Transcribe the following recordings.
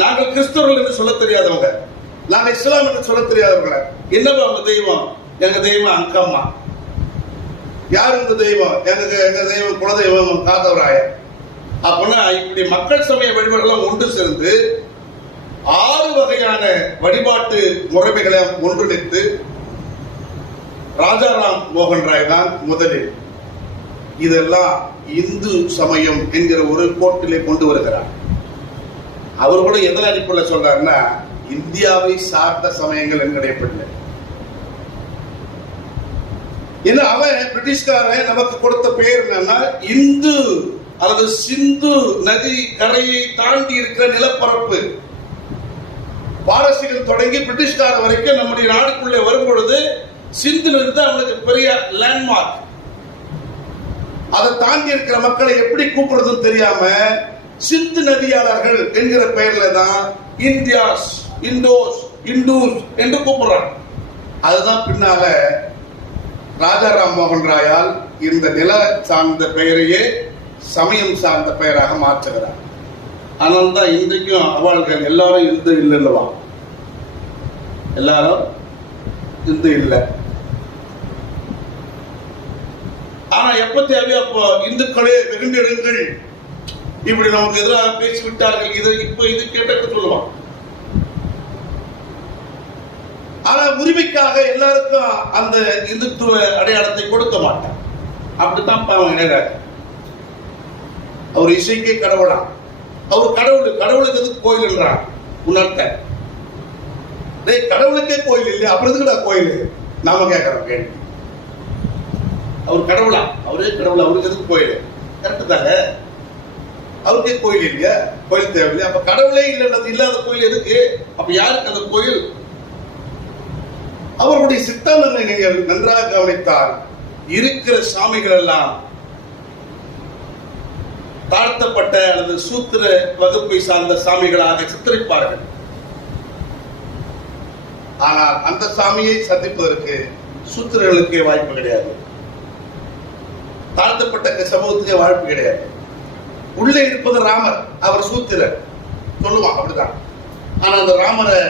நாங்கள் கிறிஸ்தவர்கள் என்று சொல்ல தெரியாதவங்க. நாங்கள் இஸ்லாம் என்று சொல்ல தெரியாதவங்க. என்னவா உங்க தெய்வம்? எங்க தெய்வம் அங்கம்மா யார் உங்க தெய்வம்? எங்க எங்க தெய்வம் குலதெய்வம் காதவராயர் அப்படின்னா இப்படி மக்கள் சமய வழிபாடுகளும் ஒன்று சேர்ந்து ஆறு வகையான வழிபாட்டு முறைமைகளை ஒன்றிணைத்து ராஜாராம் மோகன் ராய் தான் முதலில் இதெல்லாம் இந்து சமயம் என்கிற ஒரு கோட்டிலே கொண்டு வருகிறார். அவர் கூட எதில் அடிப்படையில் சொல்றாருன்னா இந்தியாவை சார்ந்த சமயங்கள் என்கிடையப்படல ஏன்னா அவன் பிரிட்டிஷ்காரன் நமக்கு கொடுத்த பெயர் என்னன்னா இந்து அல்லது சிந்து நதி கரையை தாண்டி இருக்கிற நிலப்பரப்பு. பாரசீகம் தொடங்கி பிரிட்டிஷ்கார வரைக்கும் நம்முடைய நாடுக்குள்ளே வரும் பொழுது சிந்து இருந்து அவனுக்கு பெரிய லேண்ட்மார்க் அதை தாண்டி இருக்கிற மக்களை எப்படி கூப்பிடுறதுன்னு தெரியாம சிந்து நதியாளர்கள் என்கிற பெயர்ல தான் இந்தியாஸ் இந்தோஸ் இண்டூஸ் என்று கூப்பிடுறாங்க. அதுதான் பின்னால ராஜாராம் மோகன் ராயால் இந்த நில சார்ந்த பெயரையே சமயம் சார்ந்த பெயராக மாற்றுகிறார். அதனால தான் இன்றைக்கும் அவள்கள் எல்லாரும் இந்து இல்லைல்லவா எல்லாரும் இந்து இல்லை. ஆனா எப்ப தேவையோ அப்போ இந்துக்களே வெகுண்டிடுங்கள். இப்படி நமக்கு எதிராக பேசி விட்டார்கள் இதை இப்ப இது கேட்டு சொல்லுவான். ஆனா உரிமைக்காக எல்லாருக்கும் அந்த இந்துத்துவ அடையாளத்தை கொடுக்க மாட்டான். அப்படித்தான் பாவம் இணையராஜ் அவர் இசைக்கே கடவுளா அவர் கடவுள் கடவுளுக்கு எதுக்கு கோயில்ன்றான் உணர்த்த டேய் கடவுளுக்கே கோயில் இல்லையா? அப்புறம் எதுக்குடா கோயில்? நாம கேட்கறோம் கேள்வி. அவர் கடவுளா அவரே கடவுள் அவருக்கு எதுக்கு கோயில்? கரெக்ட் தாங்க அவருக்கே கோயில் இல்லையா? கோயில் தேவையில்லை. அப்ப கடவுளே இல்லைன்றது இல்லாத கோயில் எதுக்கு? அப்ப யாருக்கு அந்த கோயில்? அவருடைய சித்தாந்தங்களை நீங்கள் நன்றாக கவனித்தால் இருக்கிற சாமிகள் எல்லாம் தாழ்த்தப்பட்ட அல்லது சூத்திர வகுப்பை சார்ந்த சாமிகளாக சித்தரிப்பார்கள். ஆனால் அந்த சாமியை சந்திப்பதற்கு சூத்திரர்களுக்கே வாய்ப்பு கிடையாது. தாழ்த்தப்பட்ட சமூகத்துக்கே வாய்ப்பு கிடையாது. உள்ளே இருப்பது ராமர் அவர் சூத்திரர். சொல்லுவான் அப்படிதான் ஆனா அந்த ராமரை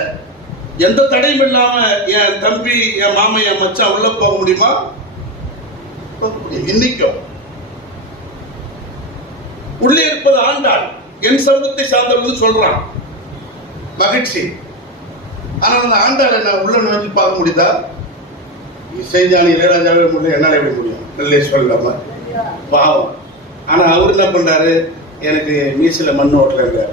எந்த தடையும் இல்லாம என் தம்பி என் மாமன் என் மச்சான் உள்ள போக முடியுமா? இன்னைக்கும். உள்ளே இருப்பது ஆண்டாள் என் சமூகத்தை சார்ந்தவர்கள் சொல்றான். மகிழ்ச்சி. ஆனா அந்த ஆண்டாள் என்ன உள்ள நுழைஞ்சு பார்க்க முடியுதா? இசைஞானி இளையராஜாவே முடியல என்னால எப்படி முடியும். நல்லே சொல்லாம பாவம். ஆனால் அவர் என்ன பண்ணுறாரு எனக்கு மீசில் மண் ஓட்டல